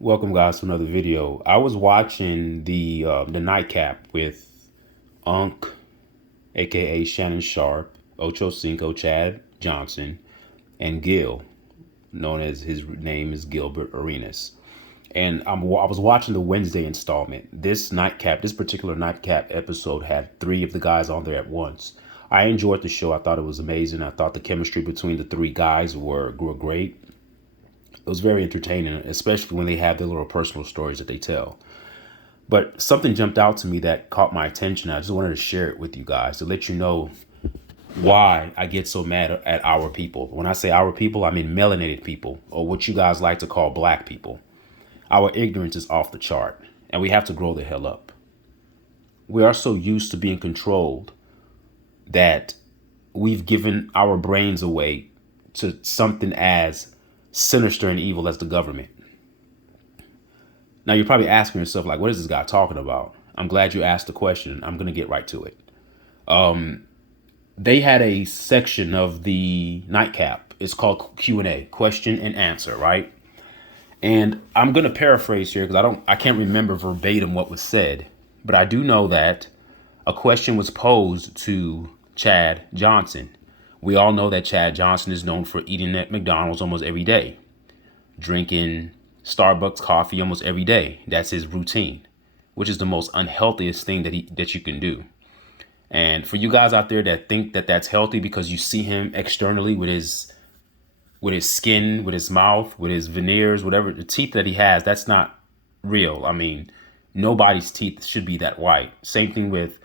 Welcome guys to another video. I was watching the nightcap with Unc, aka Shannon Sharp, Ocho Cinco, Chad Johnson, and Gil, known as his name is Gilbert Arenas. And I was watching the Wednesday installment. This particular nightcap episode had three of the guys on there at once. I enjoyed the show. I thought it was amazing. I thought the chemistry between the three guys were great. It was very entertaining, especially when they have their little personal stories that they tell. But something jumped out to me that caught my attention. I just wanted to share it with you guys to let you know why I get so mad at our people. When I say our people, I mean melanated people, or what you guys like to call black people. Our ignorance is off the chart, and we have to grow the hell up. We are so used to being controlled that we've given our brains away to something as sinister and evil as the government. Now you're probably asking yourself, like, what is this guy talking about? I'm glad you asked the question. I'm going to get right to it. They had a section of the nightcap. It's called Q&A, question and answer, right? And I'm going to paraphrase here because I can't remember verbatim what was said, but I do know that a question was posed to Chad Johnson. We all know that Chad Johnson is known for eating at McDonald's almost every day, drinking Starbucks coffee almost every day. That's his routine, which is the most unhealthiest thing that you can do. And for you guys out there that think that that's healthy because you see him externally with his skin, with his mouth, with his veneers, whatever the teeth that he has, that's not real. I mean, nobody's teeth should be that white. Same thing with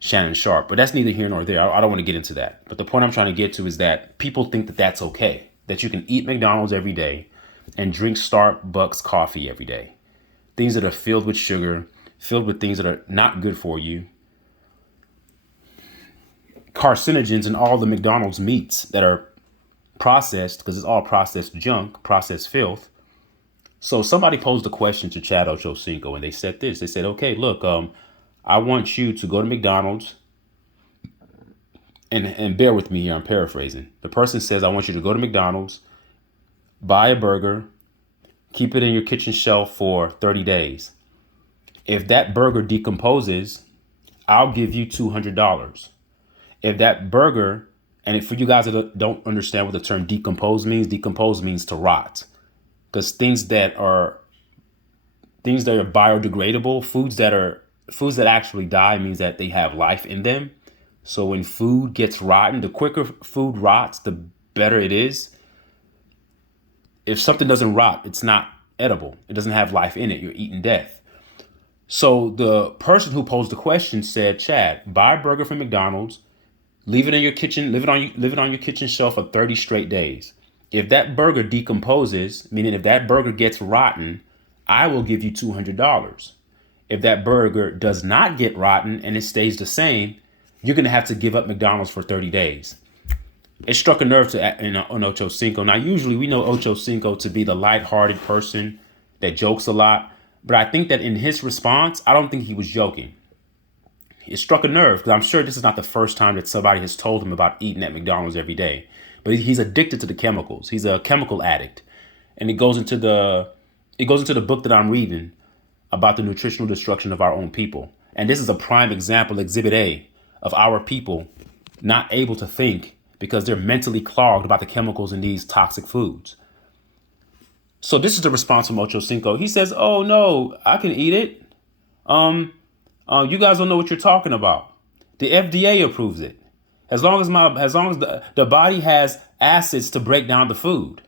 Shannon Sharp, but that's neither here nor there. I don't want to get into that. But the point I'm trying to get to is that people think that that's okay, that you can eat McDonald's every day and drink Starbucks coffee every day. Things that are filled with sugar, filled with things that are not good for you. Carcinogens in all the McDonald's meats that are processed, because it's all processed junk, processed filth. So somebody posed a question to Chad Ocho Cinco, and they said this. They said, okay, look, I want you to go to McDonald's, and bear with me here, I'm paraphrasing. The person says, I want you to go to McDonald's, buy a burger, keep it in your kitchen shelf for 30 days. If that burger decomposes, I'll give you $200. If that burger, and for you guys that don't understand what the term decompose means to rot. Because things that are biodegradable, foods that actually die means that they have life in them. So when food gets rotten, the quicker food rots, the better it is. If something doesn't rot, it's not edible. It doesn't have life in it. You're eating death. So the person who posed the question said, Chad, buy a burger from McDonald's, leave it in your kitchen, leave it on your kitchen shelf for 30 straight days. If that burger decomposes, meaning if that burger gets rotten, I will give you $200. If that burger does not get rotten and it stays the same, you're going to have to give up McDonald's for 30 days. It struck a nerve on Ocho Cinco. Now, usually we know Ocho Cinco to be the lighthearted person that jokes a lot. But I think that in his response, I don't think he was joking. It struck a nerve because I'm sure this is not the first time that somebody has told him about eating at McDonald's every day. But he's addicted to the chemicals. He's a chemical addict. And it goes into the book that I'm reading about the nutritional destruction of our own people. And this is a prime example, Exhibit A, of our people not able to think because they're mentally clogged about the chemicals in these toxic foods. So this is the response from Ocho Cinco. He says, oh, no, I can eat it. You guys don't know what you're talking about. The FDA approves it. As long as the body has acids to break down the food.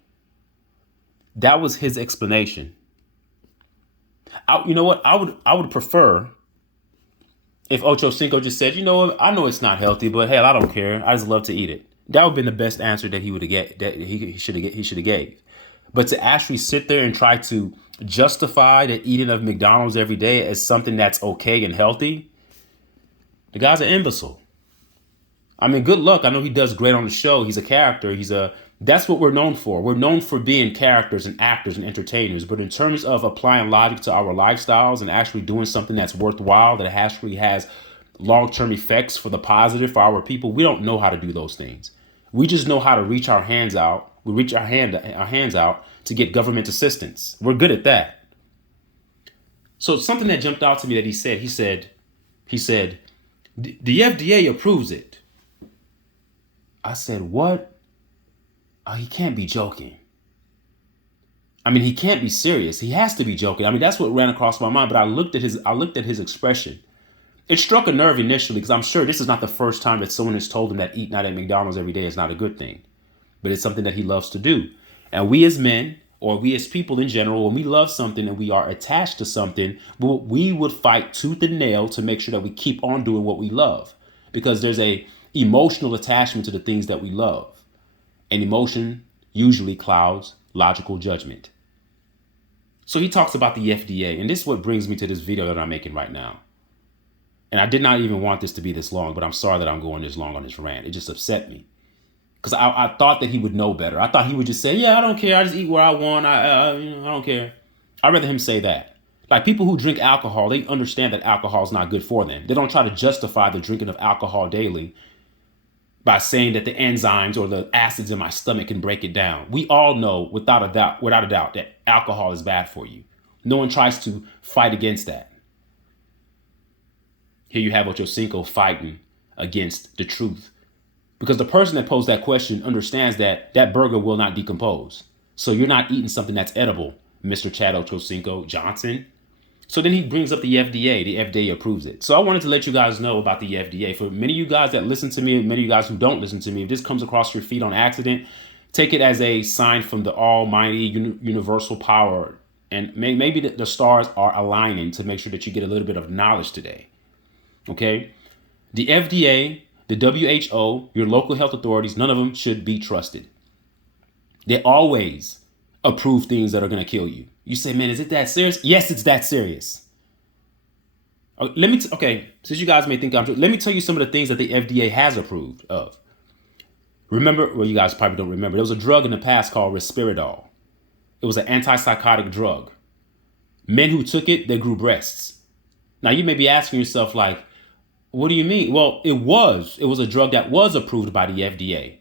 That was his explanation. You know what? I would prefer if Ocho Cinco just said, you know what? I know it's not healthy, but hell, I don't care. I just love to eat it. That would have been the best answer that he would have get. That he should have gave. But to actually sit there and try to justify the eating of McDonald's every day as something that's okay and healthy, the guy's an imbecile. I mean, good luck. I know he does great on the show. He's a character. That's what we're known for. We're known for being characters and actors and entertainers. But in terms of applying logic to our lifestyles and actually doing something that's worthwhile, that actually has long-term effects for the positive for our people, we don't know how to do those things. We just know how to reach our hands out. We reach our hands out to get government assistance. We're good at that. So something that jumped out to me that he said, the FDA approves it. I said, what? Oh, he can't be joking. I mean, he can't be serious. He has to be joking. I mean, that's what ran across my mind. But I looked at his expression. It struck a nerve initially because I'm sure this is not the first time that someone has told him that eating out at McDonald's every day is not a good thing. But it's something that he loves to do. And we as men, or we as people in general, when we love something and we are attached to something, we would fight tooth and nail to make sure that we keep on doing what we love. Because there's a emotional attachment to the things that we love. And emotion usually clouds logical judgment. So he talks about the FDA, and this is what brings me to this video that I'm making right now. And I did not even want this to be this long, but I'm sorry that I'm going this long on this rant. It just upset me. Because I thought that he would know better. I thought he would just say, yeah, I don't care. I just eat where I want. I don't care. I'd rather him say that. Like people who drink alcohol, they understand that alcohol is not good for them. They don't try to justify the drinking of alcohol daily by saying that the enzymes or the acids in my stomach can break it down. We all know without a doubt that alcohol is bad for you. No one tries to fight against that. Here you have Ocho Cinco fighting against the truth. Because the person that posed that question understands that that burger will not decompose. So you're not eating something that's edible, Mr. Chad Ocho Cinco Johnson. So then he brings up the FDA. The FDA approves it. So I wanted to let you guys know about the FDA. For many of you guys that listen to me and many of you guys who don't listen to me, if this comes across your feed on accident, take it as a sign from the almighty universal power. And maybe the stars are aligning to make sure that you get a little bit of knowledge today. Okay? The FDA, the WHO, your local health authorities, none of them should be trusted. They always approve things that are going to kill you. You say, man, is it that serious? Yes, it's that serious. Since you guys may think let me tell you some of the things that the FDA has approved of. Remember, well, you guys probably don't remember. There was a drug in the past called risperidone. It was an antipsychotic drug. Men who took it, they grew breasts. Now, you may be asking yourself, like, what do you mean? Well, it was a drug that was approved by the FDA.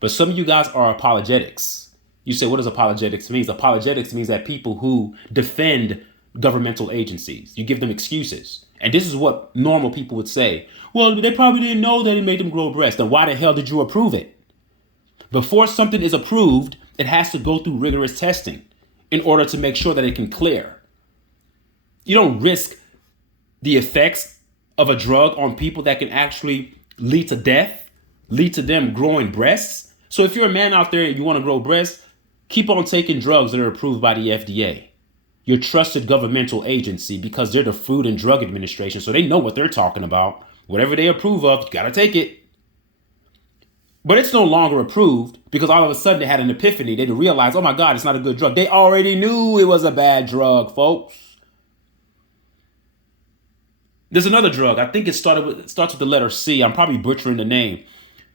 But some of you guys are apologetics. You say, what does apologetics mean? Apologetics means that people who defend governmental agencies, you give them excuses. And this is what normal people would say. Well, they probably didn't know that it made them grow breasts. Then why the hell did you approve it? Before something is approved, it has to go through rigorous testing in order to make sure that it can clear. You don't risk the effects of a drug on people that can actually lead to death, lead to them growing breasts. So if you're a man out there and you want to grow breasts, keep on taking drugs that are approved by the FDA, your trusted governmental agency, because they're the Food and Drug Administration, so they know what they're talking about. Whatever they approve of, you got to take it. But it's no longer approved because all of a sudden they had an epiphany. They realized, oh my God, it's not a good drug. They already knew it was a bad drug, folks. There's another drug. I think it starts with the letter C. I'm probably butchering the name.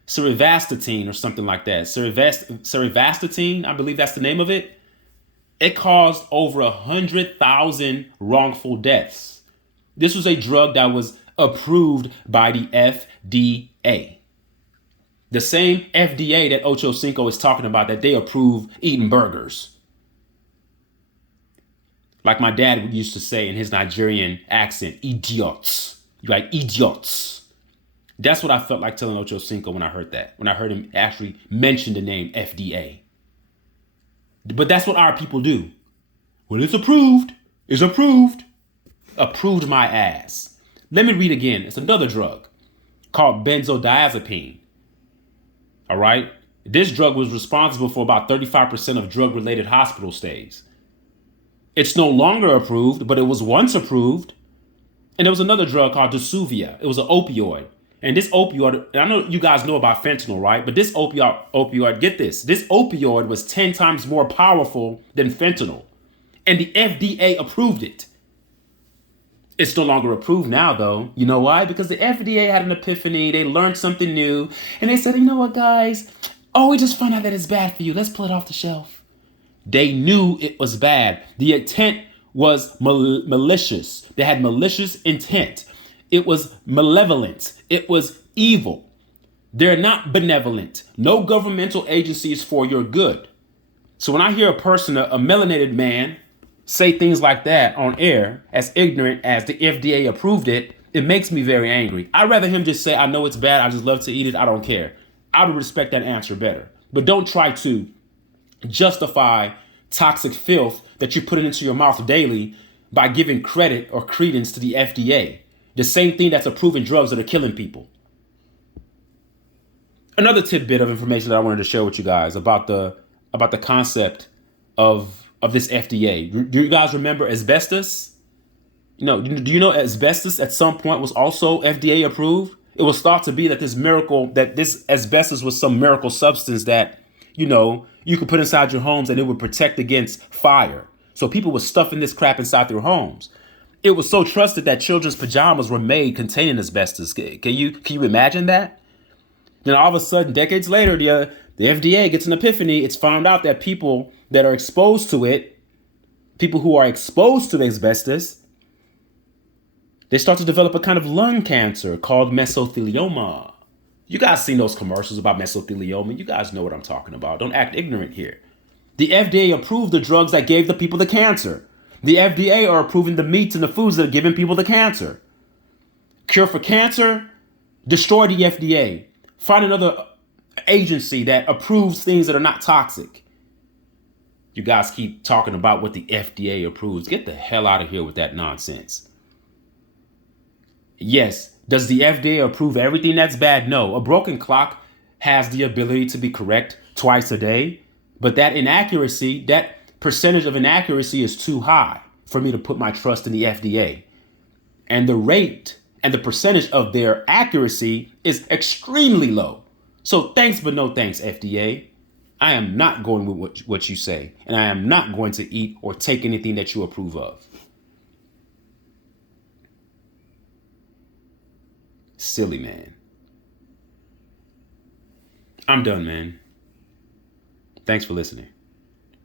Cerevastatine or something like that. Cerevastatine, I believe that's the name of it. It caused over 100,000 wrongful deaths. This was a drug that was approved by the FDA. The same FDA that Ocho Cinco is talking about, that they approve eating burgers. Like my dad used to say in his Nigerian accent, idiots. Like idiots. That's what I felt like telling Ocho Cinco when I heard that. When I heard him actually mention the name FDA. But that's what our people do. When it's approved, it's approved. Approved my ass. Let me read again. It's another drug called benzodiazepine. All right? This drug was responsible for about 35% of drug-related hospital stays. It's no longer approved, but it was once approved. And there was another drug called Dusuvia. It was an opioid. And this opioid, I know you guys know about fentanyl, right? But this opioid, get this. This opioid was 10 times more powerful than fentanyl. And the FDA approved it. It's no longer approved now, though. You know why? Because the FDA had an epiphany. They learned something new. And they said, you know what, guys? Oh, we just found out that it's bad for you. Let's pull it off the shelf. They knew it was bad. The intent was malicious. They had malicious intent. It was malevolent. It was evil. They're not benevolent. No governmental agency is for your good. So when I hear a person, a melanated man, say things like that on air, as ignorant as the FDA approved it, it makes me very angry. I'd rather him just say, I know it's bad, I just love to eat it, I don't care. I would respect that answer better. But don't try to justify toxic filth that you're putting into your mouth daily by giving credit or credence to the FDA. The same thing that's approving drugs that are killing people. Another tidbit of information that I wanted to share with you guys about the concept of this FDA. Do you guys remember asbestos? Do you know asbestos at some point was also FDA approved? It was thought to be that this asbestos was some miracle substance that, you could put inside your homes and it would protect against fire. So people were stuffing this crap inside their homes. It was so trusted that children's pajamas were made containing asbestos. Can you imagine that? Then all of a sudden, decades later, the FDA gets an epiphany. It's found out that people that are exposed to it, people who are exposed to the asbestos, they start to develop a kind of lung cancer called mesothelioma. You guys seen those commercials about mesothelioma. You guys know what I'm talking about. Don't act ignorant here. The FDA approved the drugs that gave the people the cancer. The FDA are approving the meats and the foods that are giving people the cancer. Cure for cancer? Destroy the FDA. Find another agency that approves things that are not toxic. You guys keep talking about what the FDA approves. Get the hell out of here with that nonsense. Yes, does the FDA approve everything that's bad? No. A broken clock has the ability to be correct twice a day, but that percentage of inaccuracy is too high for me to put my trust in the FDA. And the rate and the percentage of their accuracy is extremely low. So thanks, but no thanks, FDA. I am not going with what you say, and I am not going to eat or take anything that you approve of. Silly, man. I'm done, man. Thanks for listening.